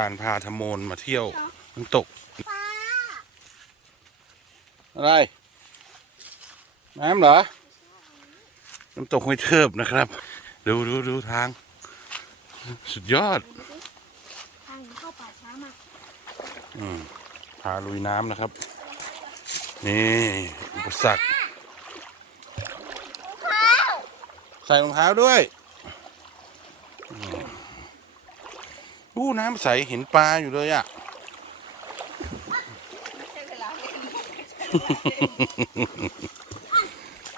การพาธโมนมาเที่ยวน้ำตกป้าอะไร น้ำเหรอ น้ำตกห้วยเทิบนะครับ ดูดูดูทาง สุดยอด ทางเข้าป่าช้ามาอืมพาลุยน้ำนะครับ นี่อุปสรรคข้าวใส่รองเท้าด้วยอืม อู้น้ำใสเห็นปลาอยู่เลยอะ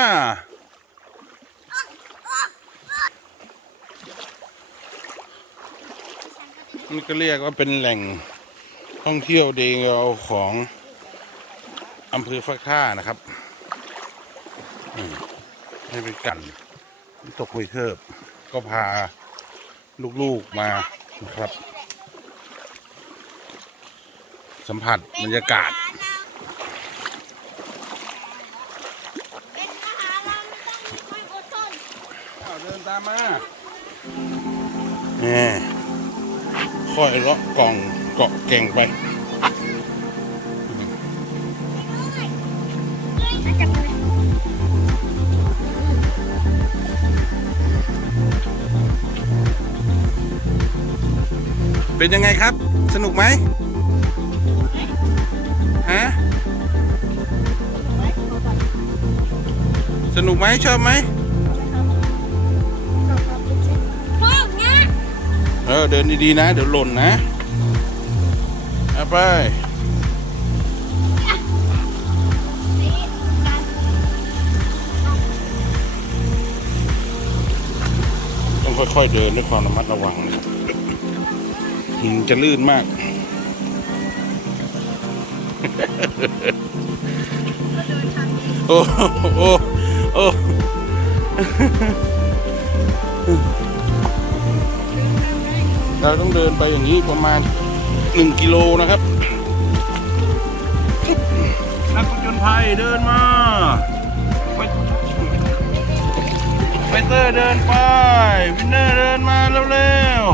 อ่านี่ก็เรียกว่าเป็นแหล่งท่องเที่ยวเดียวของอำเภอฟักท่านะครับอืมนี่เป็นกันตกห้วยเทิบ ก็พาลูกๆมานะครับ สัมผัสบรรยากาศ เป็นมหาลัยต้องมีความอดทนเอาเดินตามมานี่ค่อยเลาะกล่องเกาะเก่งไป เป็นยังไงครับ สนุกไหม สนุกไหมชอบไหมพ่อนะเออเดินดีๆนะ เดี๋ยวหล่นนะเอาไปต้องค่อยๆเดินด้วยความระมัดระวังหินจะลื่นมากโอ้โหโอ้โอ้ เราต้องเดินไปอย่างนี้ประมาณหนึ่งกิโลนะครับ นักผจญภัยเดินมาไปไปเตอร์เดินไป วินเนอร์เดินมาเร็ว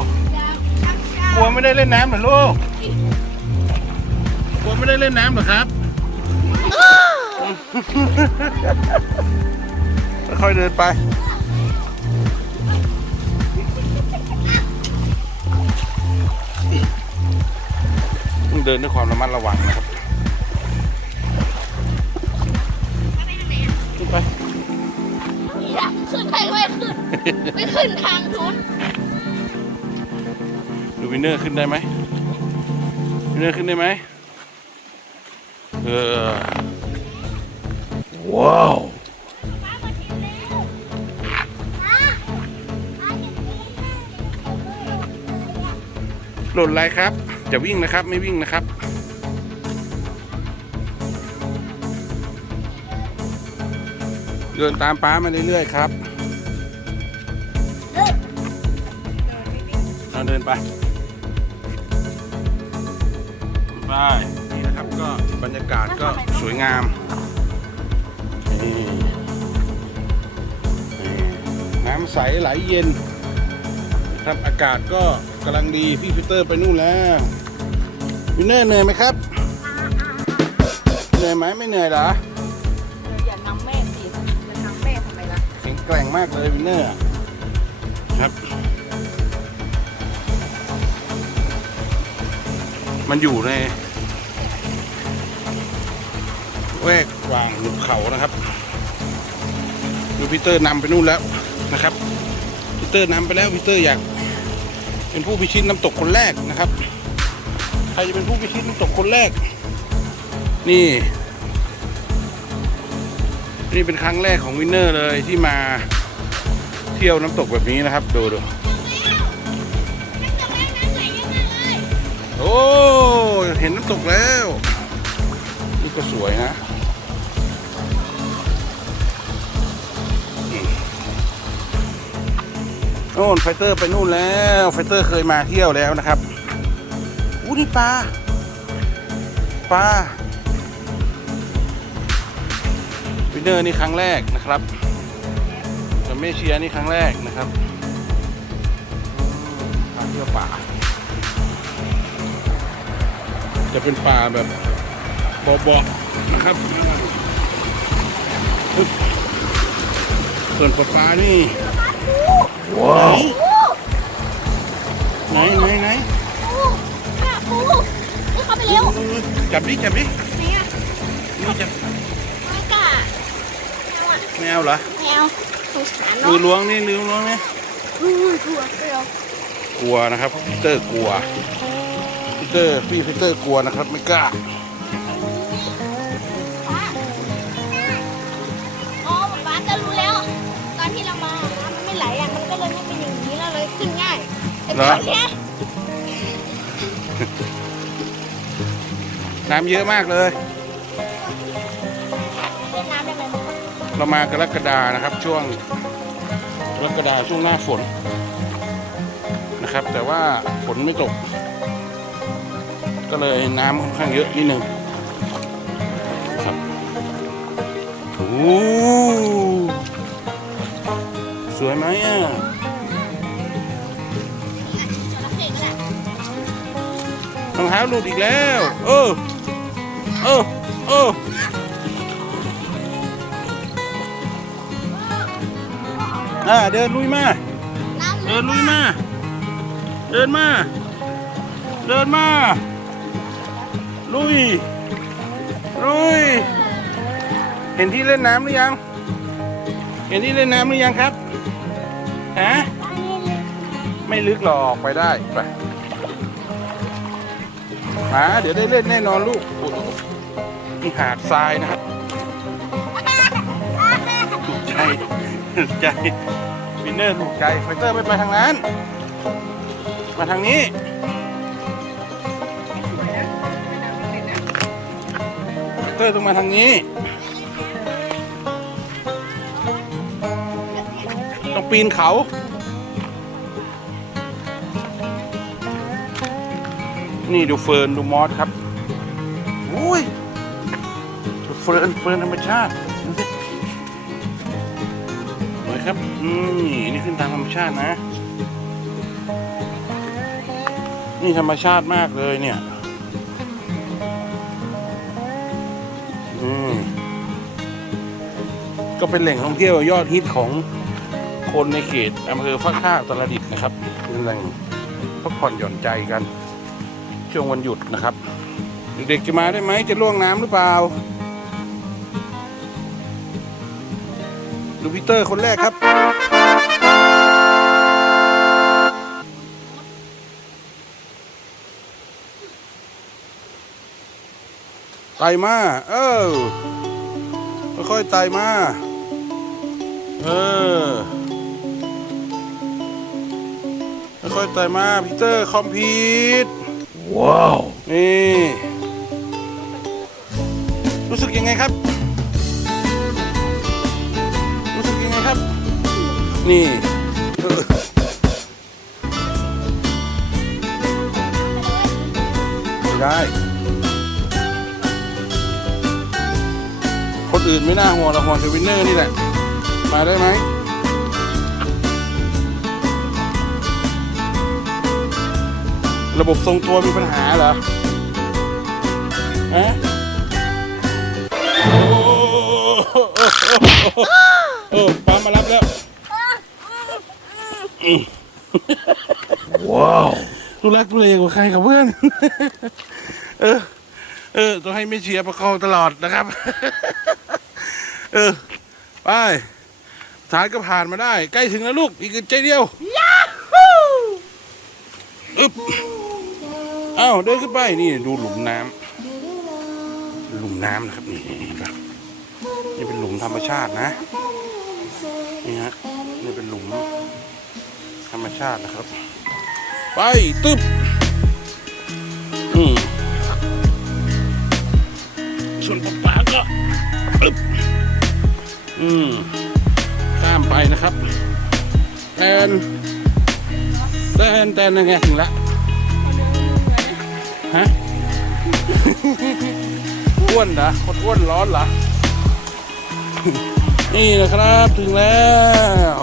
ๆกลัวไม่ได้เล่นน้ำเหรอลูกกลัวไม่ได้เล่นน้ำเหรอครับ ค่อยๆเดินไป ต้องเดินด้วยความระมัดระวังนะครับขึ้นไปขึ้นไปไม่ขึ้น ไม่ขึ้นทางทุนดูวินเนอร์ขึ้นได้ไหมวินเนอร์ขึ้นได้ไหมเออว้าว หล่นอะไรครับ จะวิ่งนะครับไม่วิ่งนะครับ เดินตามป้ามาเรื่อยๆครับเราเดินไปไปนี่นะครับก็บรรยากาศก็สวยงามน้ำใสไหลเย็นครับอากาศก็ กำลังดีพี่ฟิลเตอร์ไปนู่นแล้ววินเนอร์เหนื่อยไหมครับเหนื่อยไหมไม่เหนื่อยเหรออย่านำแม่สิจะนำแม่ทำไมล่ะแข็งแกร่งมากเลยวินเนอร์อะครับ มันอยู่ในแวกวางหุบเขานะครับดูพีเตอร์นำไปนู่นแล้วนะครับพีเตอร์นำไปแล้วพีเตอร์อยาก เป็นผู้พิชิตน้ำตกคนแรกนะครับ ใครจะเป็นผู้พิชิตน้ำตกคนแรก นี่ นี่เป็นครั้งแรกของวินเนอร์เลยที่มาเที่ยวน้ำตกแบบนี้นะครับ ดูดูโอ้ เห็นน้ำตกแล้ว นี่ก็สวยนะ น่นไฟเตอร์ไปนู่นแล้วไฟเตอร์เคยมาเที่ยวแล้วนะครับอู้นี่ปลาปลาวินเนอร์นี่ครั้งแรกนะครับกับเมเชียนี่ครั้งแรกนะครับมาเที่ยวป่า จะเป็นป่าแบบเบาๆนะครับปึ๊บส่วนปลาปลานี่ ว้าวไหนไหนไหนปูเนี่ยปูนี่เข้าไปเร็วจับดิจับดิไหนอะนี่จับไม่กล้าแมวอะแมวเหรอแมวสงสารมืเนาะอล้วงนี่มือล้วงนี่อุ้ยกลัวเปรี้ยวกลัวนะครับพีเตอร์กลัวพีเตอร์พี่พีเตอร์กลัวนะครับ ไม่กล้าป้า แต่ตอนเนี้ยน้ำเยอะมากเลยเล่นน้ำได้ไหมเรามากรกฎานะครับ ช่วงกรกฎาช่วงหน้าฝนนะครับ แต่ว่าฝนไม่ตก ก็เลยน้ำค่อนข้างเยอะนิดนึงครับโอ้สวยไหมอะจระ รองเท้าหลุดอีกแล้ว เออ เออ เอออ่าเดินลุยมา เดินลุยมา เดินมา เดินมา ลุย ลุย เห็นที่เล่นน้ำหรือยัง เห็นที่เล่นน้ำหรือยังครับ ฮะ ไม่ลึกหรอกไปได้ ไป มาเดี๋ยวได้เล่นแน่นอนลูกนี่หาดทรายนะครับถูกใจถูกใจวินเนอร์ถูกใจไฟเตอร์ไม่ไปทางนั้น มาทางนี้ไฟเตอร์ต้องมาทางนี้ ต้องปีนเขา นี่ดูเฟิร์นดูมอสครับอุ้ยดูเฟิร์นเฟิร์นธรรมชาติดูสิสวยครับอืมนี่ขึ้นทางธรรมชาตินะ นี่ธรรมชาติมากเลยเนี่ยอืมก็เป็นแหล่งท่องเที่ยวยอดฮิตของคนในเขตอำเภอฟ้าข้าวตรดิตนะครับเป็นแหล่งพักผ่อนหย่อนใจกัน ช่วงวันหยุดนะครับ เด็กๆจะมาได้ไหมจะล่วงน้ำหรือเปล่าดูพีเตอร์คนแรกครับ ไต่มา เออค่อยๆไต่มา เออค่อยๆไต่มาพีเตอร์คอมพีท ว้าวนี่รู้สึกยังไงครับ รู้สึกยังไงครับ นี่ไม่ได้ คนอื่นไม่น่าห่วงเราห่วงเซวินเนอร์นี่แหละ มาได้ไหม ระบบทรงตัวมีปัญหาเหรอฮะโอ้โอ้ปามารับแล้ว ว้าวทุลักทุเลกว่าใครกับเพื่อน เออ เออ ต้องให้ไม่เชียร์ประคองตลอดนะครับ เออ ไปสายก็ผ่านมาได้ ใกล้ถึงแล้วลูก อีกใจเดียวยาฮูอึ๊บ อ้าวเดินขึ้นไปนี่ดูหลุมน้ำหลุมน้ำนะครับนี่นี่ครับนี่เป็นหลุมธรรมชาตินะนี่ฮะนี่เป็นหลุมธรรมชาตินะครับ ไปตึ๊บอืมส่วนป๊าป๊าก็อึ๊บอืมข้ามไปนะครับแตนแตนแตนยังไงถึงละ ฮะอ้วนเหรอคนอ้วนร้อนเหรอ นี่นะครับถึงแล้ว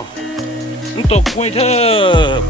น้ำตกห้วยเทิบ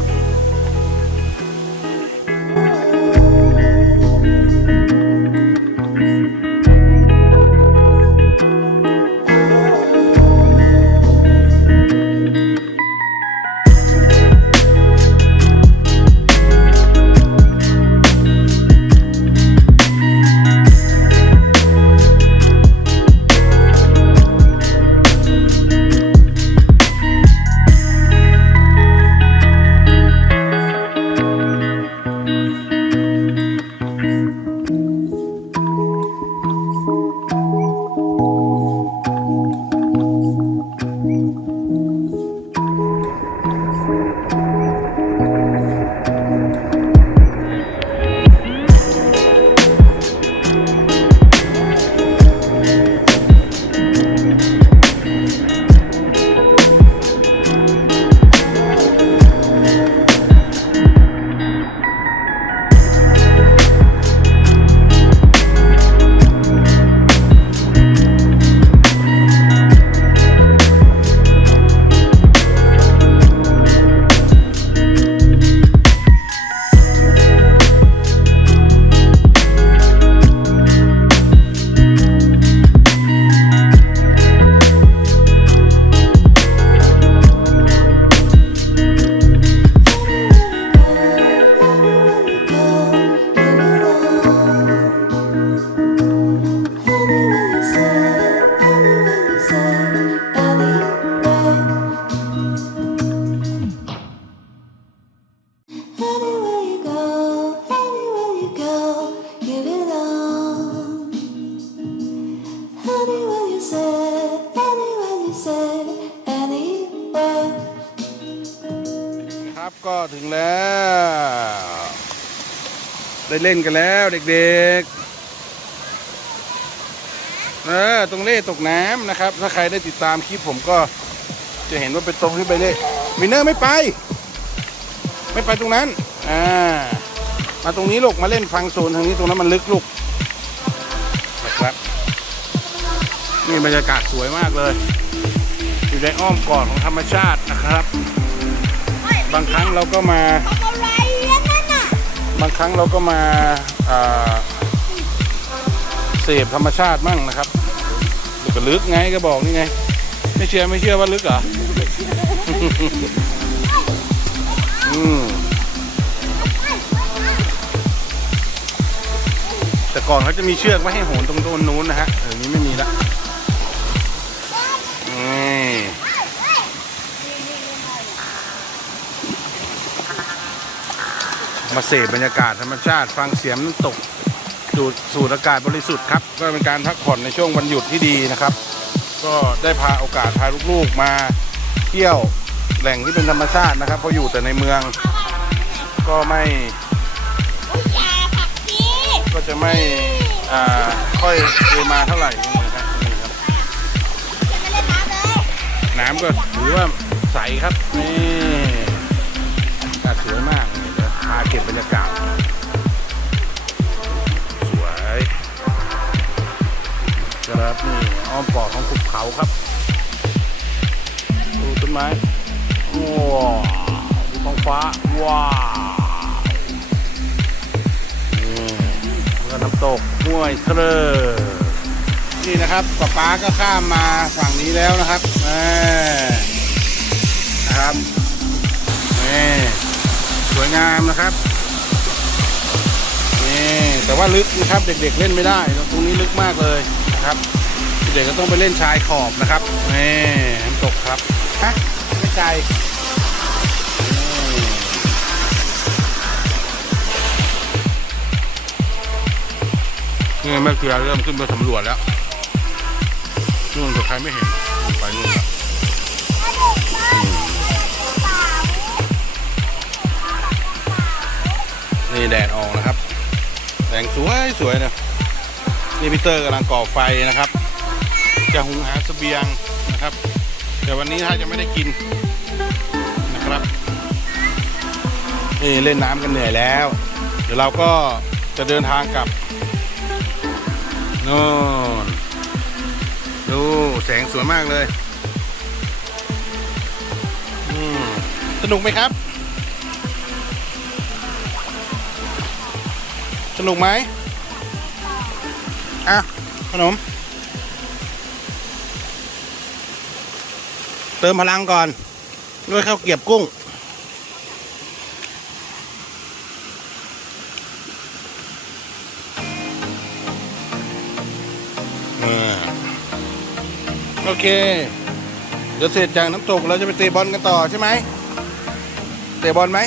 ับก็ถึงแล้ว ได้เล่นกันแล้วเด็กๆเออตรงเล่ตกน้ำนะครับ ถ้าใครได้ติดตามคลิปผมก็จะเห็นว่าเป็นตรงที่ไปเล่วินเนอร์ไม่ไป ไม่ไปตรงนั้นอ่ามาตรงนี้ลูกมาเล่นฟังโซนทางนี้ตรงนั้นมันลึกลูกนะครับ นี่บรรยากาศสวยมากเลย อยู่ในอ้อมกอดของธรรมชาตินะครับ บางครั้งเราก็มาอะไรนั่นน่ะบางครั้งเราก็มาเสพธรรมชาติมั่งนะครับเดี๋ยวก็ลึกไงก็บอกนี่ไง ไม่เชื่อไม่เชื่อว่าลึกเหรออืมแต่ก่อนเขาจะมีเชือกไว้ให้โหนตรงต้นนู้นนะฮะเดี๋ยวนี้ไม่มีละ มาเสพบรรยากาศธรรมชาติฟังเสียงน้ำตกดูดสูดอากาศบริสุทธิ์ครับก็เป็นการพักผ่อนในช่วงวันหยุดที่ดีนะครับ ก็ได้พาโอกาสพาลูกๆมาเที่ยวแหล่งที่เป็นธรรมชาตินะครับเพราะอยู่แต่ในเมือง ก็ไม่ก็จะไม่อ่าค่อยเคยมาเท่าไหร่เลยครับน้ำก็ถือว่าใสครับนี่อากาศสวยมาก พาเก็บบรรยากาศ สวยครับนี่อ้อมกอดของภูเขาครับ ดูต้นไม้ว้าวดูท้องฟ้า ว้าวนี่ก็น้ำตกห้วยเทรอนี่นะครับป๊าป๊าก็ข้ามมาฝั่งนี้แล้วนะครับอ่านะครับนี่ สวยงามนะครับนี่แต่ว่าลึกนะครับเด็กๆเล่นไม่ได้ตรงนี้ลึกมากเลยนะครับเด็กก็ต้องไปเล่นชายขอบนะครับนี่น้ำตกครับฮะไม่ไกลนี่แม่เกลือเริ่มขึ้นไปสำรวจแล้วนู่นแต่ใครไม่เห็นไปนู่นละ นี่แดดออกนะครับแสงสวยสวยนะนี่พีเตอร์กำลังก่อไฟนะครับ จะหุงหาสเสบียงนะครับ แต่วันนี้ถ้าจะไม่ได้กินนะครับนี่เล่นน้ำกันเหนื่อยแล้ว เดี๋ยวเราก็จะเดินทางกลับโน่นดูแสงสวยมากเลยอืมสนุกไหมครับ สนุกไหมอะขนม เติมพลังก่อน ด้วยข้าวเกียบกุ้งอ่าโอเค เดี๋ยวเสร็จจากน้ำตกเราจะไปเตะบอลกันต่อใช่ไหม เตะบอลไหม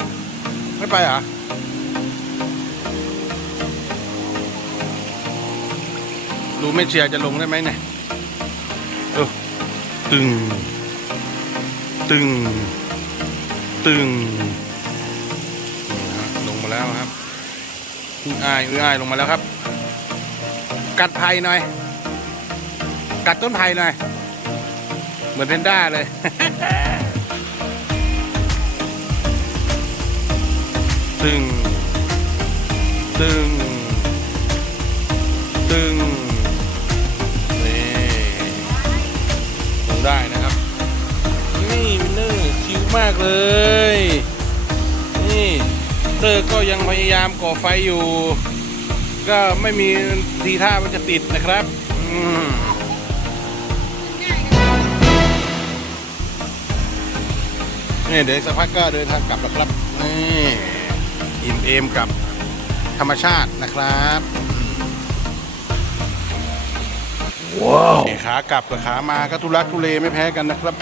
ไม่ไปเหรอ ดูไม่เชียร์จะลงได้ไหมเนี่ยเออตึง ตึง ตึงลงมาแล้วครับอุ้ยอายอุ้ยอายลงมาแล้วครับ กัดไผ่หน่อย กัดต้นไผ่หน่อย เหมือนเพนด้าเลยตึงตึงตึง ชิวมากเลย นี่เตอร์ก็ยังพยายามก่อไฟอยู่ ก็ไม่มีทีท่าว่าจะติดนะครับอืมนี่เดี๋ยวสักพักก็เดินทางกลับแล้วครับ นี่อิ่มเอมกับธรรมชาตินะครับ Wow. ขากลับกับขามาก็ทุลักทุเลไม่แพ้กันนะครับ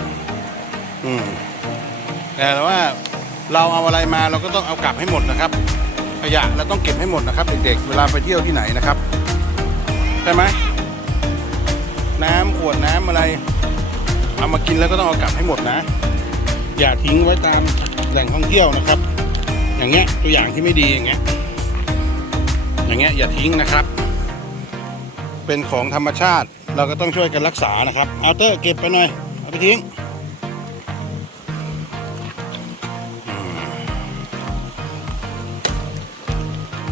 อืม แต่ว่าเราเอาอะไรมาเราก็ต้องเอากลับให้หมดนะครับ ขยะเราต้องเก็บให้หมดนะครับเด็กๆเวลาไปเที่ยวที่ไหนนะครับใช่ไหมน้ำขวดน้ำอะไร เอามากินแล้วก็ต้องเอากลับให้หมดนะ อย่าทิ้งไว้ตามแหล่งท่องเที่ยวนะครับ อย่างเงี้ยตัวอย่างที่ไม่ดีอย่างเงี้ยอย่างเงี้ยอย่าทิ้งนะครับ เป็นของธรรมชาติเราก็ต้องช่วยกันรักษานะครับเอาเตอร์เก็บไปหน่อยเอาไปทิ้ง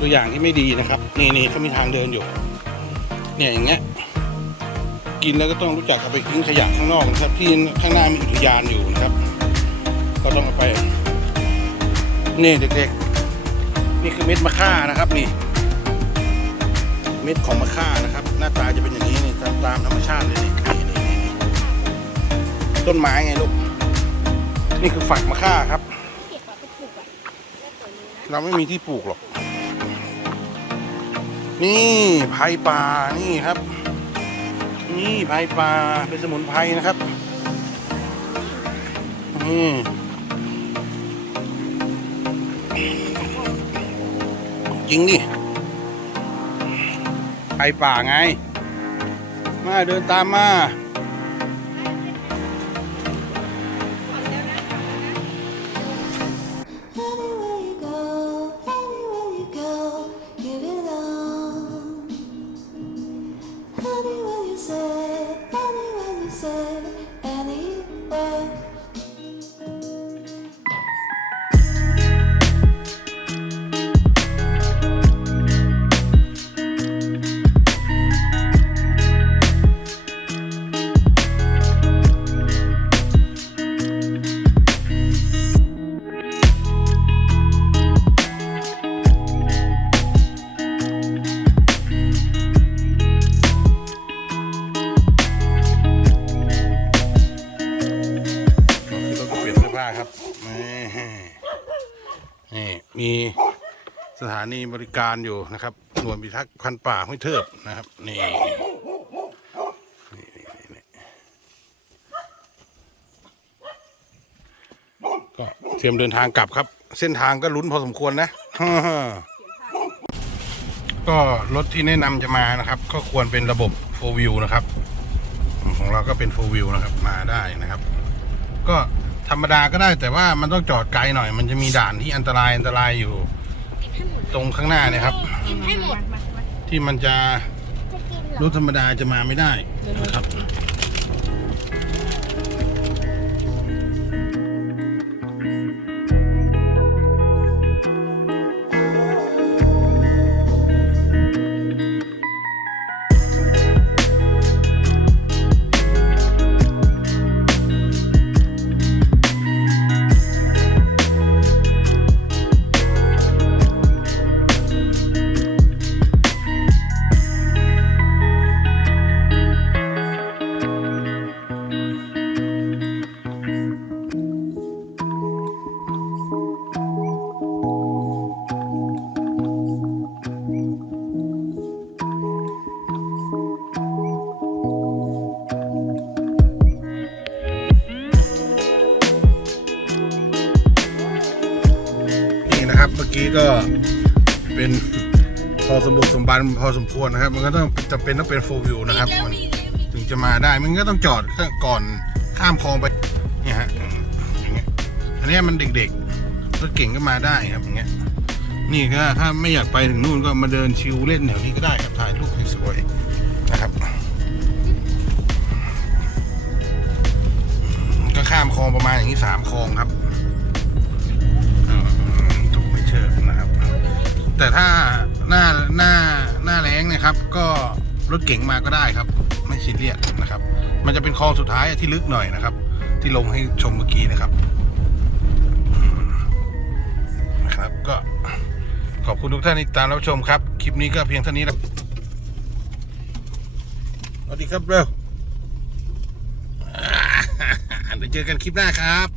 ตัวอย่างที่ไม่ดีนะครับ นี่นี่เขามีทางเดินอยู่ เนี่ยอย่างเงี้ย กินแล้วก็ต้องรู้จักเอาไปทิ้งขยะข้างนอกนะครับ ที่ข้างหน้ามีอุทยานอยู่นะครับ ก็ต้องเอาไป นี่เด็กๆ นี่คือเม็ดมะค่านะครับนี่ เม็ดของมะค่านะครับ หน้าตาจะเป็นอย่างนี้นี่ตามตามธรรมชาติเลยนี่ต้นไม้ไงลูก นี่คือฝักมะค่าครับ เราไม่มีที่ปลูกหรอก นี่ไผ่ป่านี่ครับ นี่ไผ่ป่าเป็นสมุนไพรนะครับนี่จริงดิไผ่ป่าไง มาเดินตามมา บริการอยู่นะครับหน่วยพิทักษ์พันธุ์ป่าห้วยเทิบนะครับนี่นี่นี่นี่ก็เตรียมเดินทางกลับครับ เส้นทางก็ลุ้นพอสมควรนะก็รถที่แนะนำจะมานะครับ ก็ควรเป็นระบบ 4 wheel นะครับ ของเราก็เป็น 4 wheel นะครับมาได้นะครับ ก็ธรรมดาก็ได้แต่ว่ามันต้องจอดไกลหน่อย มันจะมีด่านที่อันตรายอันตรายอยู่ ตรงข้างหน้าเนี่ยครับ กินให้หมดที่มันจะจะกินเหรรอถธรรมดาจะมาไม่ได้นะครับ มันพอสมควรนะครับ มันก็ต้องจะเป็นต้องเป็นโฟวิวนะครับมันถึงจะมาได้มันก็ต้องจอดก่อนข้ามคลองไปเนี่ยฮะอย่างเงี้ยอันนี้มันเด็กๆรถเก่งก็มาได้ครับอย่างเงี้ยนี่ก็ถ้าไม่อยากไปถึงนู่นก็มาเดินชิลเล่นแถวนี้ก็ได้ครับถ่ายรูปสวยๆนะครับ ก็ข้ามคลองประมาณอย่างนี้สามคลองครับถูกไม่เชิญนะครับ แต่ถ้า หน้าหน้าหน้าแรงเนะครับก็รถเก๋งมาก็ได้ครับ ไม่ซีเรียสนะครับ มันจะเป็นคลองสุดท้ายที่ลึกหน่อยนะครับ ที่ลงให้ชมเมื่อกี้นะครับนะครับก็ขอบคุณทุกท่านที่ติดตามรับชมครับ คลิปนี้ก็เพียงเท่านี้แล้วสวัสดีครับเร็วเดี๋ยวเจอกันคลิปหน้าครับ